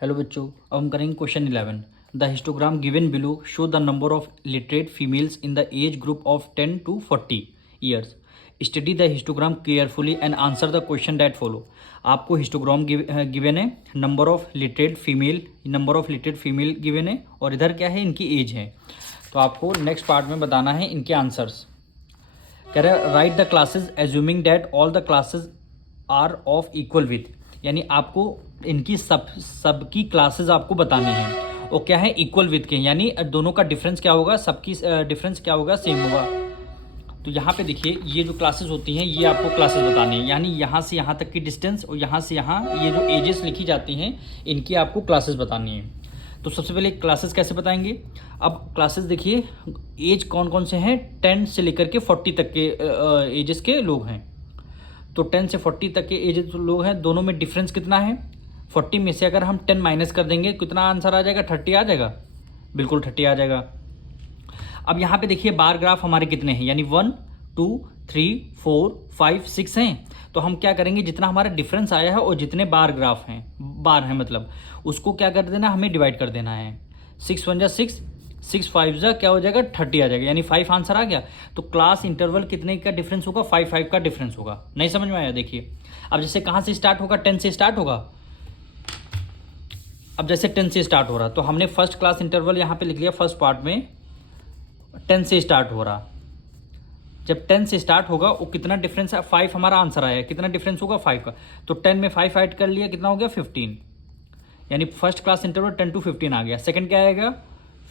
Hello बच्चों, अब हम करेंगे question 11। The histogram given below show the number of literate females in the age group of 10 to 40 years. Study the histogram carefully and answer the question that follow. आपको histogram given है, number of literate female given है और इधर क्या है, इनकी as है। तो आपको नेक्स्ट पार्ट में बताना है इनके आंसर्स। कह रहे हैं right the classes assuming that all the classes are of equal width, यानी आपको इनकी सबकी क्लासेस आपको बतानी है और क्या है, इक्वल विथ के, यानी दोनों का डिफरेंस क्या होगा, सबकी डिफरेंस क्या होगा, सेम होगा। तो यहाँ पे देखिए, ये जो क्लासेस होती हैं ये आपको क्लासेस बतानी है, यानी यहाँ से यहाँ तक की डिस्टेंस और यहाँ से यहाँ ये जो एजेस लिखी जाती हैं इनकी आपको क्लासेस बतानी है। तो सबसे पहले क्लासेस कैसे बताएंगे। अब क्लासेस देखिए, एज कौन कौन से हैं, 10 से लेकर के 40 तक के एजेस के लोग हैं। तो 10 से 40 तक के एज लोग हैं, दोनों में डिफरेंस कितना है। 40 में से अगर हम 10 माइनस कर देंगे कितना आंसर आ जाएगा, 30 आ जाएगा, बिल्कुल 30 आ जाएगा। अब यहाँ पे देखिए बार ग्राफ हमारे कितने हैं, यानी 1 2 3 4 5 6 हैं। तो हम क्या करेंगे, जितना हमारा डिफरेंस आया है और जितने बार ग्राफ हैं, बार हैं मतलब, उसको क्या कर देना, हमें डिवाइड कर देना है। 6 1 जा 6, 6 5 जा क्या हो जाएगा, 30 आ जाएगा, यानी 5 आंसर आ गया। तो क्लास इंटरवल कितने का डिफरेंस होगा, 5 का डिफरेंस होगा। नहीं समझ में आया। देखिए अब जैसे कहाँ से स्टार्ट होगा, 10 से स्टार्ट होगा। अब जैसे 10 से स्टार्ट हो रहा, तो हमने फर्स्ट क्लास इंटरवल यहाँ पे लिख लिया, फर्स्ट पार्ट में 10 से स्टार्ट हो रहा। जब 10 से स्टार्ट होगा वो कितना डिफरेंस है, 5 हमारा आंसर आया, कितना डिफरेंस होगा 5 का। तो 10 में 5 ऐड कर लिया, कितना हो गया 15, यानी फर्स्ट क्लास इंटरवल 10 to 15 आ गया। सेकंड क्या आएगा,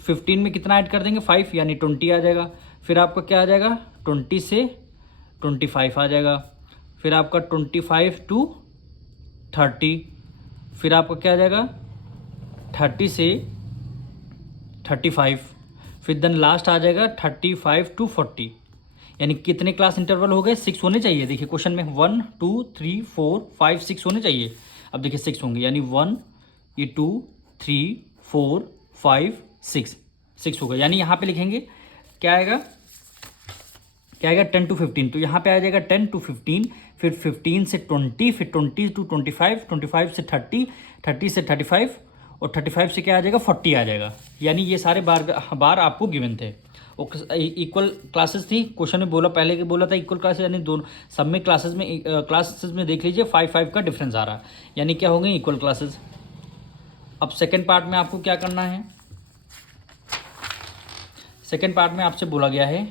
15 में कितना ऐड कर देंगे 5, यानी 20 आ जाएगा। फिर आपका क्या आ जाएगा, 20 से 25 आ जाएगा। फिर आपका 25 to 30, फिर आपका क्या आ जाएगा 30 से 35, फिर देन लास्ट आ जाएगा 35 to 40। यानी कितने क्लास इंटरवल हो गए, 6 होने चाहिए। देखिए क्वेश्चन में 1 2 3 4 5 6 होने चाहिए। अब देखिए 6 होंगे, यानी 1 ये 2 3 4 5 6 होगा। यानी यहाँ पे लिखेंगे क्या आएगा, 10 to 15। तो यहाँ पे आ जाएगा 10 to 15, फिर 15 से 20, फिर 20 to 25, 25 से 30, 30 से 35 और 35 से क्या आ जाएगा, 40 आ जाएगा। यानी ये सारे बार आपको गिवन थे। इक्वल क्लासेस थी, क्वेश्चन में बोला, पहले के बोला था इक्वल क्लासेस, यानी दोनों सब में क्लासेस में देख लीजिए 5 का डिफरेंस आ रहा, यानी क्या हो गई, इक्वल क्लासेस। अब सेकेंड पार्ट में आपको क्या करना है, सेकेंड पार्ट में आपसे बोला गया है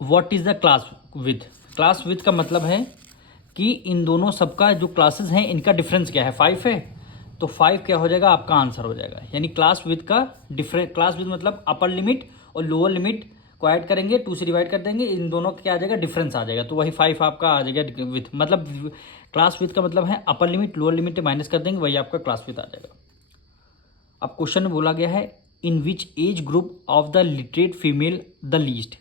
what is the class with. Class with का मतलब है कि इन दोनों सबका जो क्लासेस हैं इनका डिफरेंस क्या है, 5 है। तो 5 क्या हो जाएगा, आपका आंसर हो जाएगा। यानी क्लास विथ का डिफरेंस, क्लास विथ मतलब अपर लिमिट और लोअर लिमिट को ऐड करेंगे, 2 से डिवाइड कर देंगे, इन दोनों का क्या आ जाएगा, डिफरेंस आ जाएगा। तो वही 5 आपका आ जाएगा विथ, मतलब क्लास विथ का मतलब है upper limit lower limit minus कर देंगे, वही आपका क्लास विथ आ जाएगा। अब क्वेश्चन में बोला गया है in which age group of the literate female the least.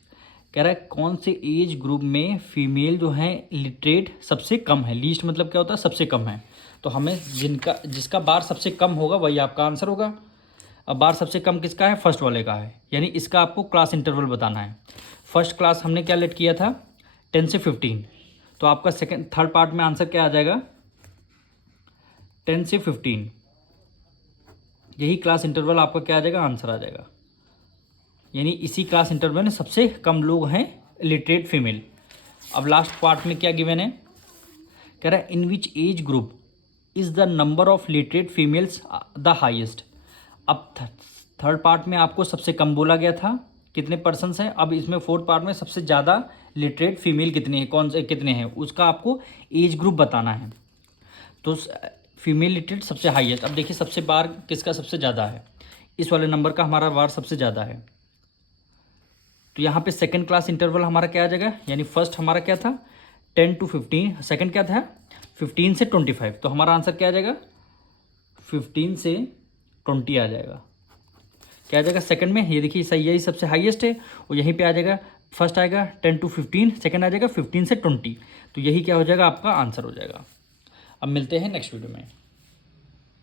कह रहा है कौन से एज ग्रुप में फीमेल जो है लिटरेट सबसे कम है। लीस्ट मतलब क्या होता है, सबसे कम है। तो हमें जिसका बार सबसे कम होगा वही आपका आंसर होगा। अब बार सबसे कम किसका है, फर्स्ट वाले का है, यानी इसका आपको क्लास इंटरवल बताना है। फर्स्ट क्लास हमने क्या लेट किया था, 10 से 15। तो आपका थर्ड पार्ट में आंसर क्या आ जाएगा, 10 से 15। यही क्लास इंटरवल आपका क्या आ जाएगा, आंसर आ जाएगा। यानी इसी क्लास इंटरवल में सबसे कम लोग हैं लिटरेट फीमेल। अब लास्ट पार्ट में क्या गिवन है, कह रहा है in which age group is the number of literate females the highest. अब थर्ड पार्ट में आपको सबसे कम बोला गया था, कितने पर्सन्स हैं। अब इसमें फोर्थ पार्ट में सबसे ज़्यादा लिटरेट फीमेल कितने हैं, कौन से कितने हैं, उसका आपको एज ग्रुप बताना है। तो फीमेल लिटरेट सबसे हाईएस्ट। अब देखिए सबसे बार किसका सबसे ज़्यादा है, इस वाले नंबर का हमारा बार सबसे ज़्यादा है। तो यहाँ पे सेकंड क्लास इंटरवल हमारा क्या आ जाएगा, यानी फर्स्ट हमारा क्या था 10 to 15, सेकंड क्या था 15 से 25। तो हमारा आंसर क्या आ जाएगा, 15 से 20 आ जाएगा। क्या आ जाएगा सेकंड में, ये देखिए सही, यही सबसे हाईएस्ट है। और यहीं पे आ जाएगा, फर्स्ट आएगा 10 to 15, सेकंड आ जाएगा 15 से 20। तो यही क्या हो जाएगा, आपका आंसर हो जाएगा। अब मिलते हैं नेक्स्ट वीडियो में।